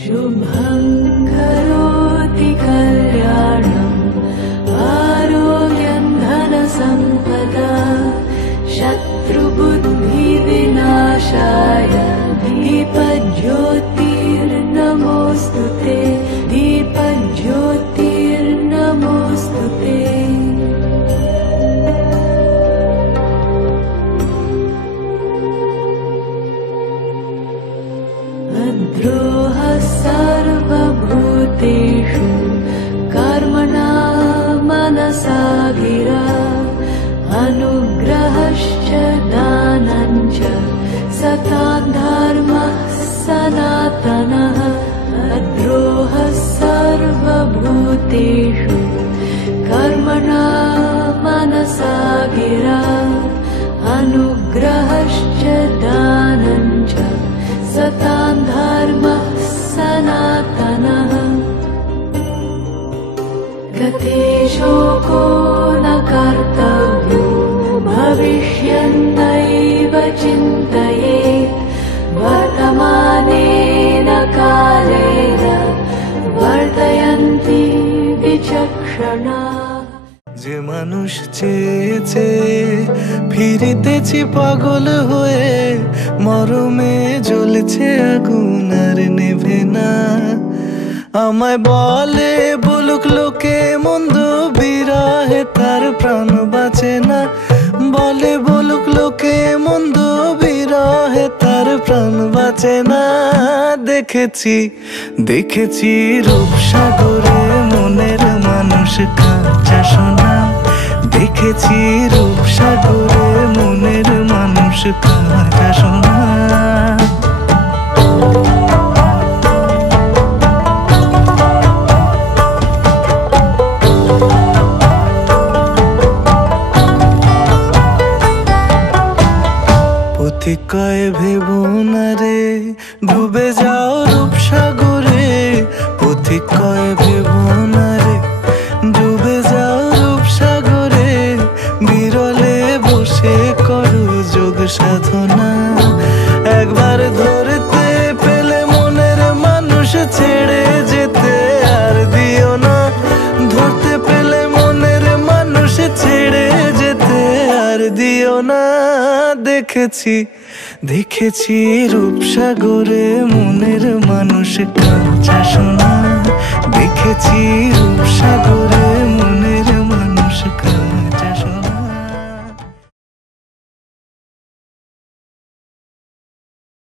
शुभं करोति कल्याणं आरोग्यं धनसम्पदा शत्रुबुद्धिविनाशाय दीपज्योतिर्नमोऽस्तु ते दीपज्योतिर्नमोऽस्तु ते अद्रोहः सर्वभूतेषु कर्मणा मनसा गिरा अनुग्रहश्च दानञ्च सतां धर्मः सनातनः अद्रोहः सर्वभूतेषु कर्मणा मनसा गिरा अनुग्रहश्च दानञ्च सतां धर्मः सनातनः गते शोको न कर्तव्यो भविष्यन्नैव चिन्तयेत् वर्तमानेन कालेन वर्तयन्ति विचक्षणाः যে মানুষ চেয়েছে ফিরিতেছি পাগল হয়ে মরমে জ্বলছে আগুন আর নেভে না আমায় বলে বলুক লোকে মন্দ বিরহে তার প্রাণ বাঁচে না বলে বলুক লোকে মন্দ বিরহে তার প্রাণ বাঁচে না দেখেছি দেখেছি রূপসাগরে মনের মানুষ কাঁচা সোনা দেখেছি রূপসাগরে মনের মানুষ কাঁচা সোনা পথিক কয় ভেবো না রে ডুবে যাও রূপসাগরে পথিক কয় ভেবো না রে ডুবে যাও রূপসাগরে বিরলে বসে করো যোগ সাধনা একবার ধরতে পেলে মনের মানুষ ছেড়ে যেতে আর দিও না ধরতে পেলে মনের মানুষ ছেড়ে যেতে আর দিও না দেখেছি দেখেছি রূপসাগরে মনের মানুষ কাঁচা সোনা দেখেছি রূপসাগরে